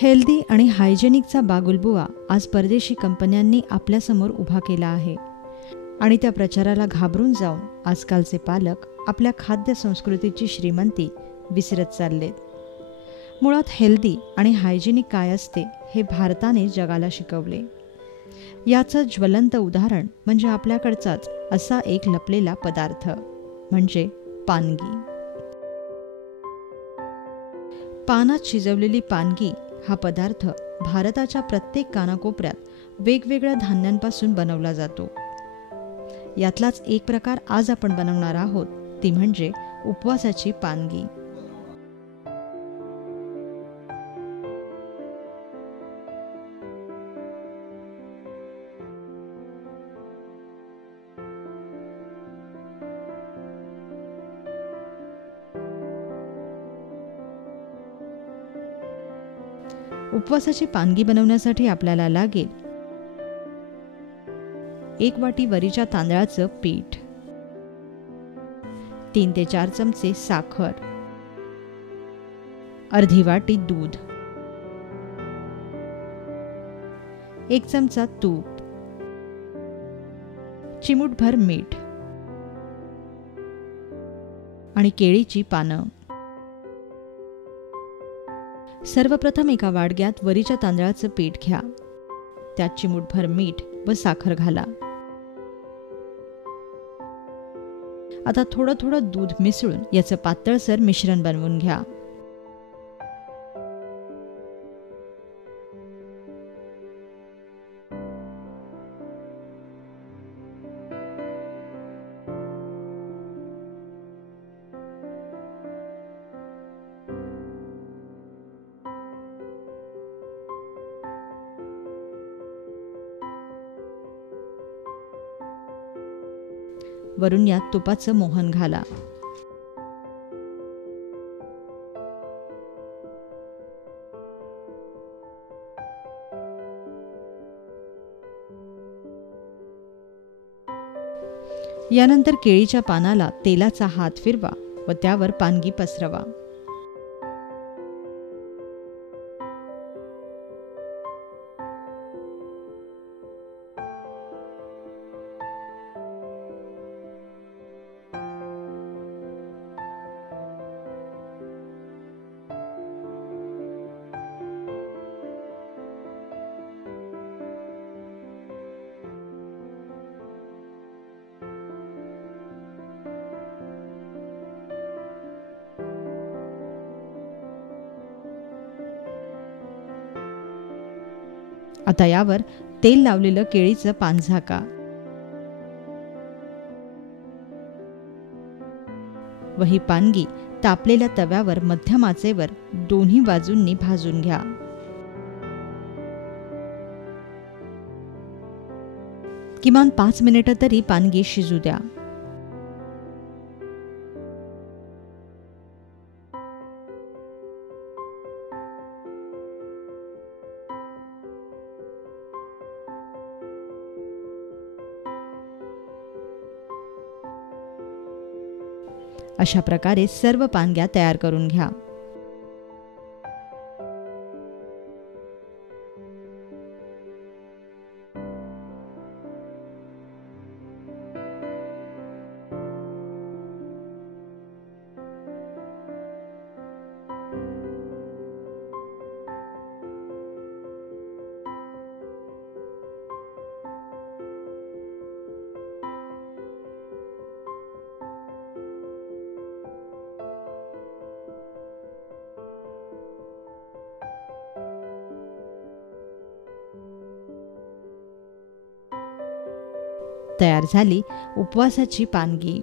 Healthy आणि हायजेनिकचा बागुलबुवा आज परदेशी कंपन्यांनी आपल्यासमोर उभा केला आहे आणि त्या प्रचाराला घाबरून जाऊन आजकालचे पालक आपल्या खाद्य संस्कृतीची श्रीमंती विसरत चाललेत. मुळात हेल्दी आणि हायजेनिक काय असते हे भारताने जगाला शिकवले. याचं ज्वलंत उदाहरण म्हणजे आपल्याकडचाच असा एक लपलेला पदार्थ म्हणजे पानगी. पानात शिजवलेली पानगी हा पदार्थ भारताच्या प्रत्येक कानाकोपऱ्यात वेगवेगळ्या धान्यांपासून बनवला जातो. यातलाच एक प्रकार आज आपण बनवणार आहोत, ती म्हणजे उपवासाची पानगी. उपवासाची पानगी बनवण्यासाठी आपल्याला लागेल 1 वाटी वरीच्या तांदळाचं पीठ, 3 ते 4 चमचे साखर, अर्धी वाटी दूध, 1 चमचा तूप, चिमूटभर मीठ आणि केळीची पानं. सर्वप्रथम एका वाडग्यात वरीच्या तांदळाचं पीठ घ्या. त्यात चिमूटभर मीठ व साखर घाला. आता थोडं थोडं दूध मिसळून याचं पातळसर मिश्रण बनवून घ्या. वरून यात तुपाचं मोहन घाला. यानंतर केळीच्या पानाला तेलाचा हात फिरवा व त्यावर पानगी पसरवा. आता यावर तेल लावलेलं केळीचं पान झाका व ही पानगी तापलेल्या तव्यावर मध्यम आचेवर दोन्ही बाजूंनी भाजून घ्या. किमान 5 मिनिटं तरी पानगी शिजू द्या. अशा प्रकारे सर्व पानग्या तयार करून घ्या. तयार झाली उपवासाची पानगी.